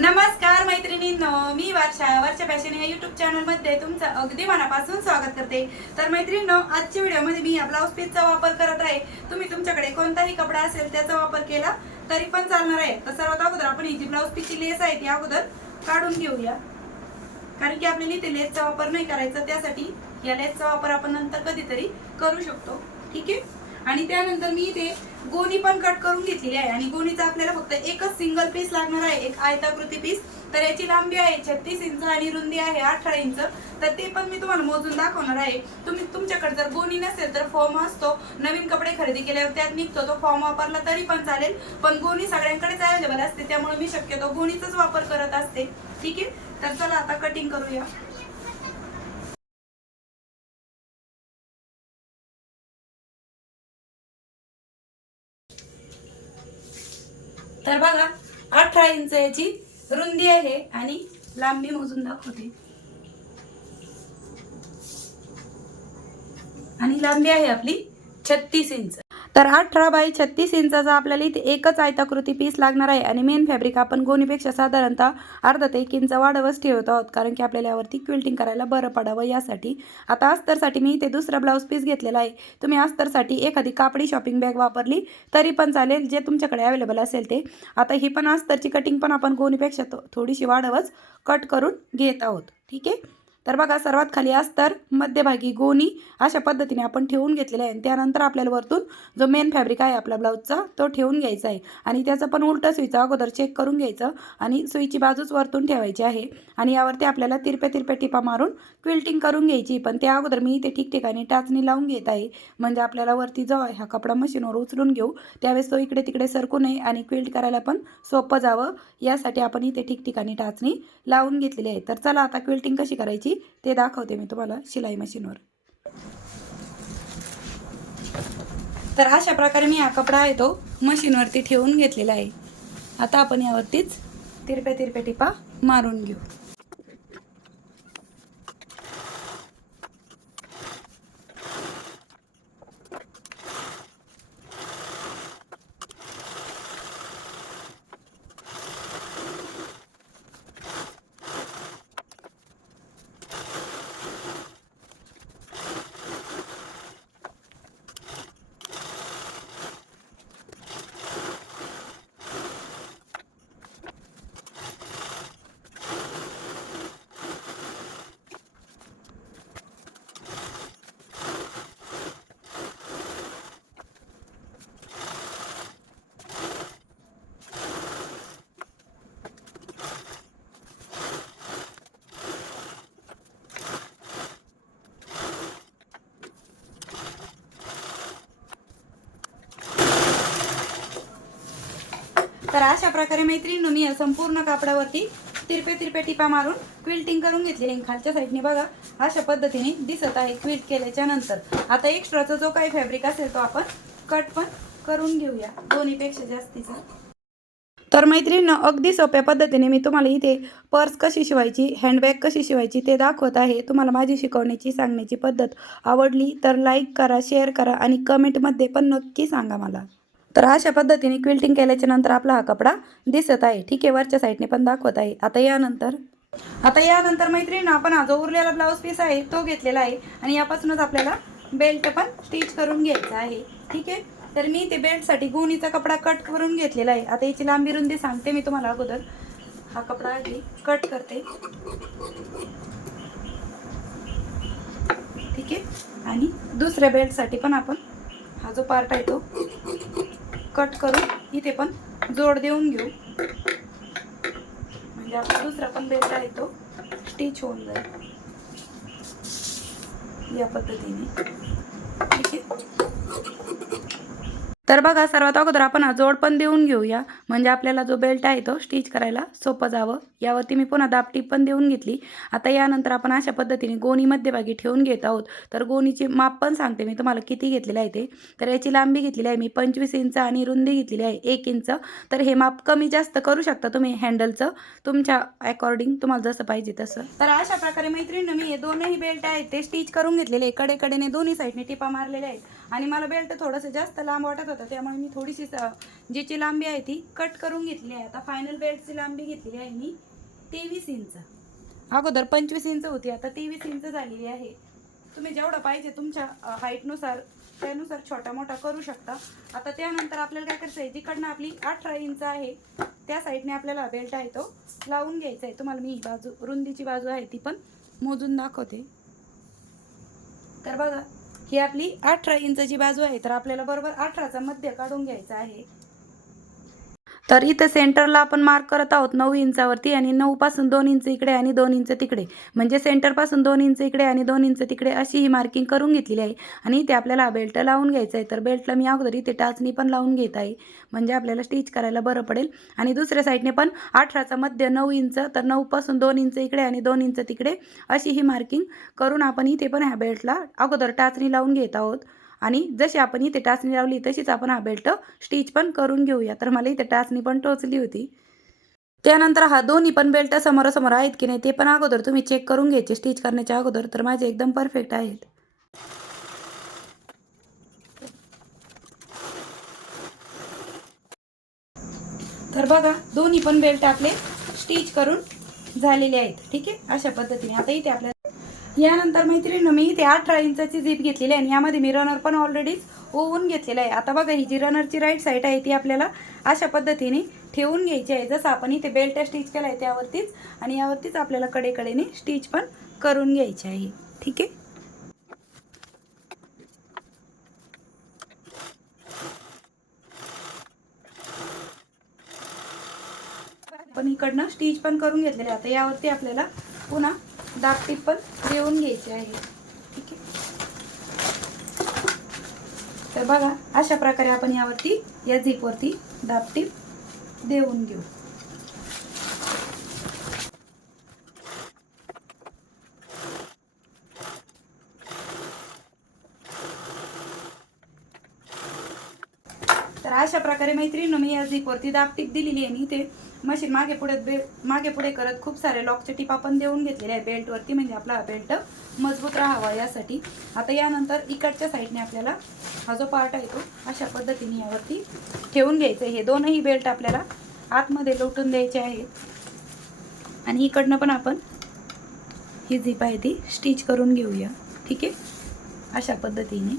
नमस्कार मैत्रिणींनो मी वर्षा वर्षा फॅशन या युट्यूब चॅनलमध्ये तुमचं अगदी मनापासून स्वागत करते. तर मैत्रिणींनो आजच्या व्हिडिओमध्ये मी या ब्लाऊज पीसचा वापर करत आहे. तुम्ही तुमच्याकडे कोणताही कपडा असेल त्याचा वापर केला तरी पण चालणार आहे. तर सर्वात अगोदर आपण ही जी ब्लाऊज पीसची लेस आहे ती अगोदर काढून घेऊया. कारण की आपल्याला इथे लेसचा वापर नाही करायचा त्यासाठी या लेसचा वापर आपण नंतर कधीतरी करू शकतो. ठीक आहे? आणि त्यानंतर मी इथे गोणी पण कट करून घेतलेली आहे. आणि गोणीचा आपल्याला फक्त एकच सिंगल पीस लागणार आहे. एक आयताकृती पीस तर याची लांबी आहे छत्तीस इंच आणि रुंदी आहे अठरा इंच. तर ते पण मी तुम्हाला मोजून दाखवणार आहे. तुम्ही तुमच्याकडे जर गोणी नसेल तर फॉर्म असतो. नवीन कपडे खरेदी केल्यावर त्यात निघतो. तो फॉर्म वापरला तरी पण चालेल. पण गोणी सगळ्यांकडेच अवेलेबल असते. त्यामुळे मी शक्यतो गोणीचाच वापर करत असते. ठीक आहे? तर चला आता कटिंग करूया. तर बघा अठरा इंच याची रुंदी आहे आणि लांबी मोजून दाखवते. आणि लांबी आहे आपली छत्तीस इंच. तर अठरा बाय छत्तीस इंचाचा आपल्याला इथे एकच आयताकृती पीस लागणार आहे. आणि मेन फॅब्रिक आपण गोणीपेक्षा साधारणतः अर्धा ते एक इंच वाढवच ठेवत आहोत. कारण की आपल्याला यावरती क्विल्टिंग करायला बरं पडावं यासाठी. आता अस्तरसाठी मी इथे दुसरा ब्लाऊज पीस घेतलेला आहे. तुम्ही अस्तरसाठी एखादी कापडी शॉपिंग बॅग वापरली तरी पण चालेल. जे तुमच्याकडे अवेलेबल असेल ते. आता ही पण अस्तरची कटिंग पण आपण गोणीपेक्षा थोडीशी वाढवच कट करून घेत आहोत. ठीक आहे? तर बघा सर्वात खाली अस्तर मध्यभागी गोणी अशा पद्धतीने आपण ठेवून घेतलेले आहे आणि त्यानंतर आपल्याला वरतून जो मेन फॅब्रिक आहे आपला ब्लाऊजचा तो ठेवून घ्यायचा आहे. आणि त्याचं पण उलटं सुईचा अगोदर चेक करून घ्यायचं आणि सुईची बाजूच वरतून ठेवायची आहे. आणि यावरती आपल्याला तिरप्या तिरप्या टिपा मारून क्विल्टिंग करून घ्यायची पण त्या अगोदर मी इथे ठिकठिकाणी टाचणी लावून घेत आहे. म्हणजे आपल्याला वरती जो आहे हा कपडा मशीनवर उचलून घेऊ. त्यावेळेस तो इकडे तिकडे सरकू नये आणि क्विल्ट करायला पण सोपं जावं. यासाठी आपण इथे ठिकठिकाणी टाचणी लावून घेतलेली आहे. तर चला आता क्विल्टिंग कशी करायची? ते दाखवते मी तुम्हाला शिलाई मशीनवर. तर अशा प्रकारे मी हा कपडा आहे तो मशीनवरती ठेवून घेतलेला आहे. आता आपण यावरतीच तिरप्या तिरप्या टिपा मारून घेऊ. तर अशा प्रकारे मैत्रिणी मी या संपूर्ण कापडावरती तिरपे तिरपे टिपा मारून क्विल्टिंग करून घेतलेली आहे. खालच्या साईडने बघा अशा पद्धतीने दिसत आहे क्विल्ट केल्याच्यानंतर. आता एक्स्ट्राचा जो काही फॅब्रिक असेल तो आपण कट पण करून घेऊया. दोन्हीपेक्षा जास्तीचा. तर मैत्रिणीनं अगदी सोप्या पद्धतीने मी तुम्हाला इथे पर्स कशी शिवायची हँडबॅग कशी शिवायची ते दाखवत आहे. तुम्हाला माझी शिकवण्याची सांगण्याची पद्धत आवडली तर लाईक करा शेअर करा आणि कमेंटमध्ये पण नक्की सांगा मला. तर अशा पद्धतीने क्विल्टिंग केल्याच्यानंतर आपला हा कपडा दिसत आहे. ठीक आहे वरच्या साईडने पण दाखवत आहे. आता यानंतर आता यानंतर मैत्रिणी आपण हा जो उरलेला ब्लाऊज पीस आहे तो घेतलेला आहे आणि यापासूनच आपल्याला बेल्ट पण स्टिच करून घ्यायचा आहे. ठीक आहे? तर मी ते बेल्टसाठी गोणीचा कपडा कट करून घेतलेला आहे. आता याची लांबी रुंदी सांगते मी तुम्हाला अगोदर. हा कपडा आधी कट करते. ठीक आहे? आणि दुसऱ्या बेल्टसाठी पण आपण हा जो पार्ट आहे तो कट करून इथे पण जोड देऊन घेऊ. म्हणजे आपला दुसरा पण बेटा येतो स्टिच होऊन जाईल. या पद्धतीने. ठीक आहे? तर बघा सर्वात अगोदर आपण हा जोड पण देऊन घेऊया. म्हणजे आपल्याला जो बेल्ट आहे तो स्टिच करायला सोपं जावं. यावरती मी पुन्हा दापटी पण देऊन घेतली. आता यानंतर आपण अशा पद्धतीने गोणी मध्यभागी ठेवून घेत आहोत. तर गोणीची माप पण सांगते मी तुम्हाला किती घेतलेलं आहे ते. तर याची लांबी घेतलेली आहे मी पंचवीस इंच आणि रुंदी घेतलेली आहे एक इंच. तर हे माप कमी जास्त करू शकता तुम्ही हँडलचं तुमच्या अकॉर्डिंग तुम्हाला जसं पाहिजे तसं. तर अशा प्रकारे मैत्रिणी मी हे दोनही बेल्ट आहेत ते स्टिच करून घेतलेले. आहे कडेकडेने दोन्ही साईडने टिपा मारलेले आहेत. आणि मला बेल्ट थोडंसं जास्त लांब वाटत होता त्यामुळे मी थोडीशी स- लांबी आहे ती कट करून घेतली आहे. आता फायनल बेल्टची लांबी घेतलेली आहे मी तेवीस इंच. अगोदर पंचवीस इंच होती आता तेवीस इंच झालेली आहे. तुम्ही जेवढं पाहिजे तुमच्या हाईटनुसार त्यानुसार छोटा मोठा करू शकता. आता त्यानंतर आपल्याला काय करायचं आहे जिकडनं आपली अठरा इंच आहे त्या साईडने आपल्याला बेल्ट आहे तो लावून घ्यायचा आहे. तुम्हाला मी बाजू रुंदीची बाजू आहे ती पण मोजून दाखवते. तर बघा ही आपली अठरा इंचची बाजू आहे तर आपल्याला बरोबर अठराचा मध्य काढून घ्यायचा आहे. तर इथं सेंटरला आपण मार्क करत आहोत नऊ इंचावरती आणि नऊ पासून दोन इंच इकडे आणि दोन इंच तिकडे. म्हणजे सेंटरपासून दोन इंच इकडे आणि दोन इंच तिकडे अशी ही मार्किंग करून घेतलेली आहे. आणि इथे आपल्याला बेल्ट लावून घ्यायचं आहे. तर बेल्टला मी अगोदर इथे टाचणी पण लावून घेत आहे. म्हणजे आपल्याला स्टिच करायला बरं पडेल. आणि दुसऱ्या साईडने पण अठराचा मध्य नऊ इंच तर नऊपासून दोन इंच इकडे आणि दोन इंच तिकडे अशी ही मार्किंग करून आपण इथे पण ह्या बेल्टला अगोदर टाचणी लावून घेत आहोत. आणि जशी आपण इथे टाचणी लावली तशीच आपण हा बेल्ट स्टिच पण करून घेऊया. तर मला इथे टाचणी पण टोचली होती. त्यानंतर हा दोन्ही पण बेल्ट समोरासमोर आहेत की नाही ते पण अगोदर तुम्ही चेक करून घ्यायचे स्टिच करण्याच्या अगोदर. तर माझे एकदम परफेक्ट आहेत. तर बघा दोन्ही पण बेल्ट आपले स्टिच करून झालेले आहेत. ठीक आहे? अशा पद्धतीने. आता इथे आपल्या यानंतर मैत्रिणी मी इथे अठरा इंचाची झीप घेतलेली आहे आणि यामध्ये मी रनर पण ऑलरेडीच ओवून घेतलेला आहे. आता बघा ही जी रनरची राईट साईड आहे ती आपल्याला अशा पद्धतीने ठेवून घ्यायची आहे. जसं आपण इथे बेल्ट स्टिच केला आहे त्यावरतीच आणि यावरतीच आपल्याला कडेकडेने स्टिच पण करून घ्यायची आहे. ठीक आहे? पण इकडनं स्टिच पण करून घेतलेले आहे. आता यावरती आपल्याला पुन्हा दापटी पण देऊन घ्यायची आहे. ठीक आहे? तर बघा अशा प्रकारे आपण यावरती या झीपवरती दापटीप देऊन घेऊ तर अशा प्रकारे मैत्रिणीनं मी या झीपवरती दाबटीप दिलेली आहे. आणि इथे मशीन मागे पुढे बे मागे पुढे करत खूप सारे लॉकचे टीप आपण देऊन घेतलेले आहे. बेल्टवरती म्हणजे आपला बेल्ट मजबूत राहावा यासाठी. आता यानंतर इकडच्या साईडने आपल्याला हा जो पार्ट आहे तो अशा पद्धतीने यावरती ठेवून घ्यायचं आहे. हे दोनही बेल्ट आपल्याला आतमध्ये लोटून द्यायचे आहेत आणि इकडनं पण आपण ही झीप आहे ती स्टिच करून घेऊया. ठीक आहे? अशा पद्धतीने.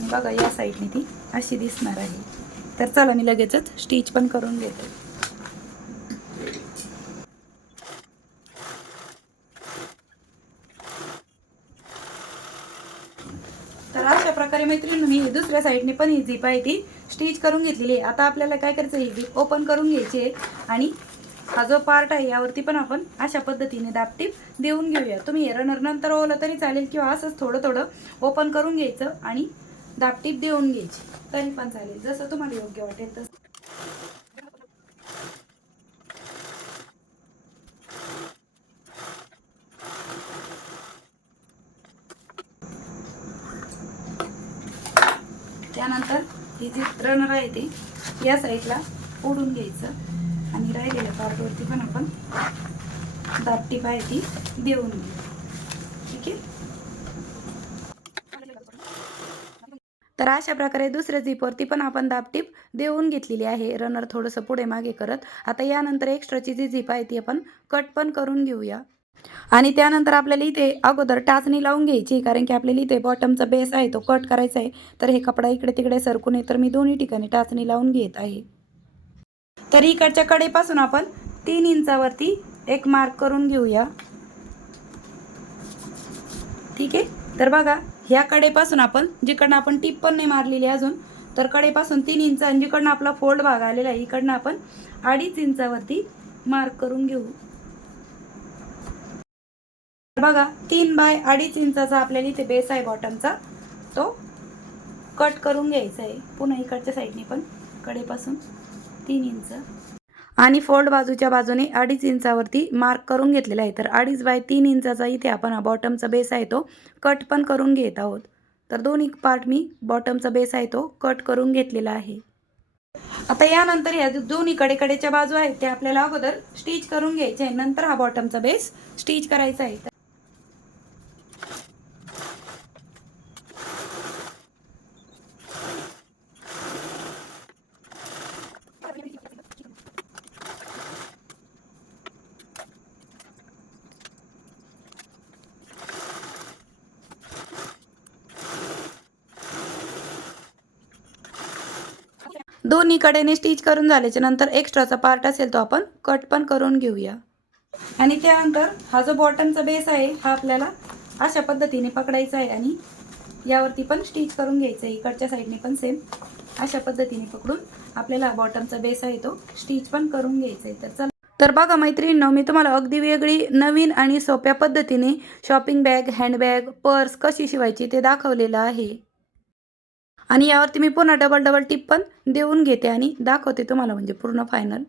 बघा या साईडने ती अशी दिसणार आहे. तर चला मी लगेचच स्टिच पण करून घेते. तर अशा प्रकारे मैत्रिणी मी दुसऱ्या साईडने पण ही झीप आहे ती स्टिच करून घेतलेली आहे. आता आपल्याला काय करायचं ही झीप ओपन करून घ्यायची आहे आणि हा जो पार्ट आहे यावरती पण आपण अशा पद्धतीने दाबटीप देऊन घेऊया. तुम्ही रनर नंतर ओवलं तरी चालेल किंवा असंच थोडं थोडं ओपन करून घ्यायचं आणि दापटीप देऊन घ्यायची. तरी पण चालेल. जसं तुम्हाला योग्य वाटेल तसं. त्यानंतर ही जी रनर आहे ती या साईडला ओढून घ्यायचं. आणि राहिलेल्या पार्टवरती पण आपण दापटीप आहे ती देऊन घेऊ ठीक आहे? तर अशा प्रकारे दुसऱ्या झिपवरती पण आपण दापटीप देऊन घेतलेली आहे. रनर थोडंसं पुढे मागे करत. आता यानंतर एक्स्ट्राची जी झिप आहे ती आपण कट पण करून घेऊया. आणि त्यानंतर आपल्याला इथे अगोदर टाचणी लावून घ्यायची कारण की आपल्याला इथे बॉटमचा बेस आहे तो कट करायचा आहे. तर हे कपडा इकडे तिकडे सरकू नये तर मी दोन्ही ठिकाणी टाचणी लावून घेत आहे. तर इकडच्या कडेपासून आपण तीन इंचावरती एक मार्क करून घेऊया. ठीक आहे? तर बघा ह्या कडेपासून आपण जिकडनं आपण टीप पण नाही मारलेली अजून तर कडेपासून तीन इंच आणि जिकडनं आपला फोल्ड भाग आलेला आहे इकडनं आपण अडीच इंचावरती मार्क करून घेऊ. बघा तीन बाय अडीच इंचाचा आपल्याला इथे बेस आहे बॉटमचा तो कट करून घ्यायचा आहे. पुन्हा इकडच्या साईडने पण कडेपासून तीन इंच. आणि फोल्ड बाजूच्या बाजूने अडीच इंचावरती मार्क करून घेतलेला आहे. तर अडीच बाय तीन इंचाचा इथे आपण हा बॉटमचा बेस आहे तो कट पण करून घेत आहोत. तर दोन्ही पार्ट मी बॉटमचा बेस आहे तो कट करून घेतलेला आहे. आता यानंतर या दोन्ही कडेकडेच्या बाजू आहेत त्या आपल्याला अगोदर स्टिच करून घ्यायचे आहे नंतर हा बॉटमचा बेस स्टिच करायचा आहे. दोन्ही कडेने स्टिच करून झाल्याच्यानंतर एक्स्ट्राचा पार्ट असेल तो आपण कट पण करून घेऊया. आणि त्यानंतर हा जो बॉटमचा बेस आहे हा आपल्याला अशा पद्धतीने पकडायचा आहे आणि यावरती पण स्टिच करून घ्यायचं आहे. इकडच्या साईडने पण सेम अशा पद्धतीने पकडून आपल्याला बॉटमचा बेस आहे तो स्टिच पण करून घ्यायचा आहे. तर चला. तर बघा मैत्रिणींनो मी तुम्हाला अगदी वेगळी नवीन आणि सोप्या पद्धतीने शॉपिंग बॅग हँडबॅग पर्स कशी शिवायची ते दाखवलेलं आहे. आणि यावरती मी पुन्हा डबल डबल टिप पण देऊन घेते आणि दाखवते तुम्हाला म्हणजे पूर्ण फायनल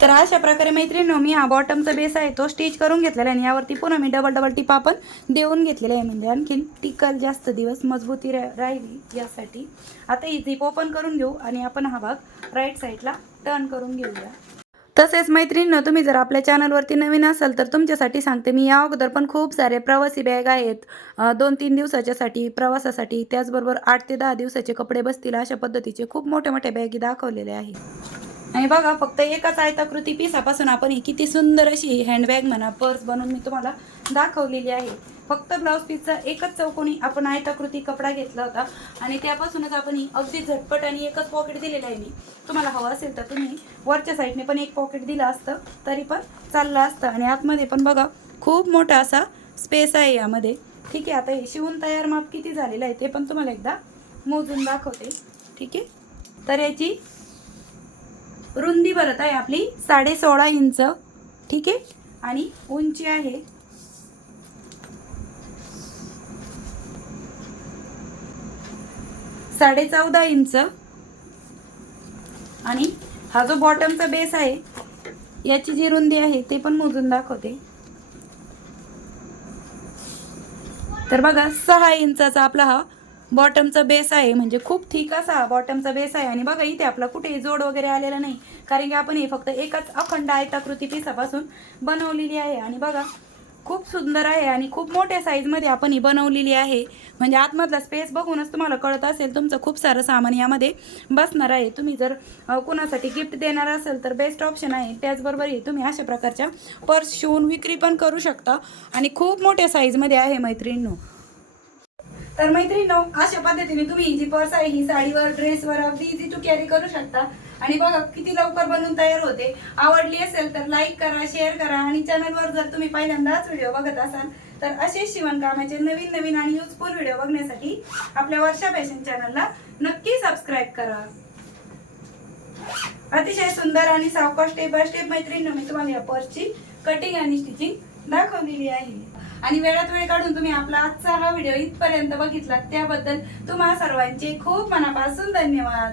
तर अशा प्रकारे मैत्रिणी मी हा बॉटमचा बेस आहे तो स्टिच करून घेतलेला आहे आणि यावरती पुन्हा मी डबल डबल टिपा पण देऊन घेतलेला आहे. म्हणजे आणखीन टिकल जास्त दिवस मजबूती रा राहिली यासाठी. आता ही झिप ओपन करून घेऊ आणि आपण हा भाग राईट साईडला टर्न करून घेऊया. तसेच मैत्रिणीनं तुम्ही जर आपल्या चॅनलवरती नवीन असाल तर तुमच्यासाठी सांगते मी या अगोदर पण खूप सारे प्रवासी बॅग आहेत. दोन तीन दिवसाच्यासाठी प्रवासासाठी त्याचबरोबर आठ ते दहा दिवसाचे कपडे बसतील अशा पद्धतीचे खूप मोठे मोठे बॅगी दाखवलेले आहेत. आणि बघा फक्त एकाच आयताकृती पिसापासून आपण ही किती सुंदर अशी हँडबॅग म्हणा पर्स बनवून मी तुम्हाला दाखवलेली आहे. फक्त ब्लाऊज पीसचा एकच चौकोनी आपण आयताकृती कपडा घेतला होता. आणि त्यापासूनच आपण ही अगदी झटपट आणि एकच पॉकेट दिलेलं आहे मी. तुम्हाला हवं असेल तर तुम्ही वरच्या साईडने पण एक पॉकेट दिलं असतं तरी पण चाललं असतं. आणि आतमध्ये पण बघा खूप मोठा असा स्पेस आहे यामध्ये. ठीक आहे आता हे शिवून तयार माप किती झालेलं आहे ते पण तुम्हाला एकदा मोजून दाखवते. ठीक आहे? तर याची रुंदी भरत आहे आपली साडे सोळा इंच. ठीक आहे? आणि उंची आहे साडे चौदा इंच. आणि हा जो बॉटमचा बेस आहे याची जी रुंदी आहे ते पण मोजून दाखवते. तर बघा सहा इंचाचा आपला हा बॉटमचा बेस आहे म्हणजे खूप थिक असा हा बॉटमचा बेस आहे. आणि बघा इथे आपला कुठेही जोड वगैरे आलेला नाही कारण की आपण हे फक्त एकाच अखंड आयताकृती पिसापासून बनवलेली आहे. आणि बघा खूप सुंदर आहे आणि खूप मोठ्या साईजमध्ये आपण ही बनवलेली आहे. म्हणजे आतमधला स्पेस बघूनच तुम्हाला कळत असेल तुमचं खूप सारं सामान यामध्ये बसणार आहे. तुम्ही जर कुणासाठी गिफ्ट देणार असेल तर बेस्ट ऑप्शन आहे. त्याचबरोबरही तुम्ही अशा प्रकारच्या पर्स शिवून विक्री पण करू शकता. आणि खूप मोठ्या साईजमध्ये आहे मैत्रिणींनो. तर मैत्रिणीनो अशा पद्धतीने तुम्ही जी पर्स आहे ही साडीवर ड्रेसवर अगदी इझी टू कॅरी करू शकता. आणि बघा किती लवकर बनवून तयार होते. आवडली असेल तर लाईक करा शेअर करा आणि चॅनलवर जर तुम्ही पहिल्यांदाच व्हिडिओ बघत असाल तर असे शिवणकामाचे नवीन नवीन आणि युजफुल व्हिडिओ बघण्यासाठी आपल्या वर्षा फॅशन चॅनलला नक्की सबस्क्राईब करा. अतिशय सुंदर आणि सावकाश स्टेप बाय स्टेप मैत्रिणी मी तुम्हाला या पर्सची कटिंग आणि स्टिचिंग दाखवलेली आहे. आणि वेळात वेळ काढून तुम्ही आपला आजचा हा व्हिडिओ इथपर्यंत बघितला त्याबद्दल तुम्हा सर्वांचे खूप मनापासून धन्यवाद.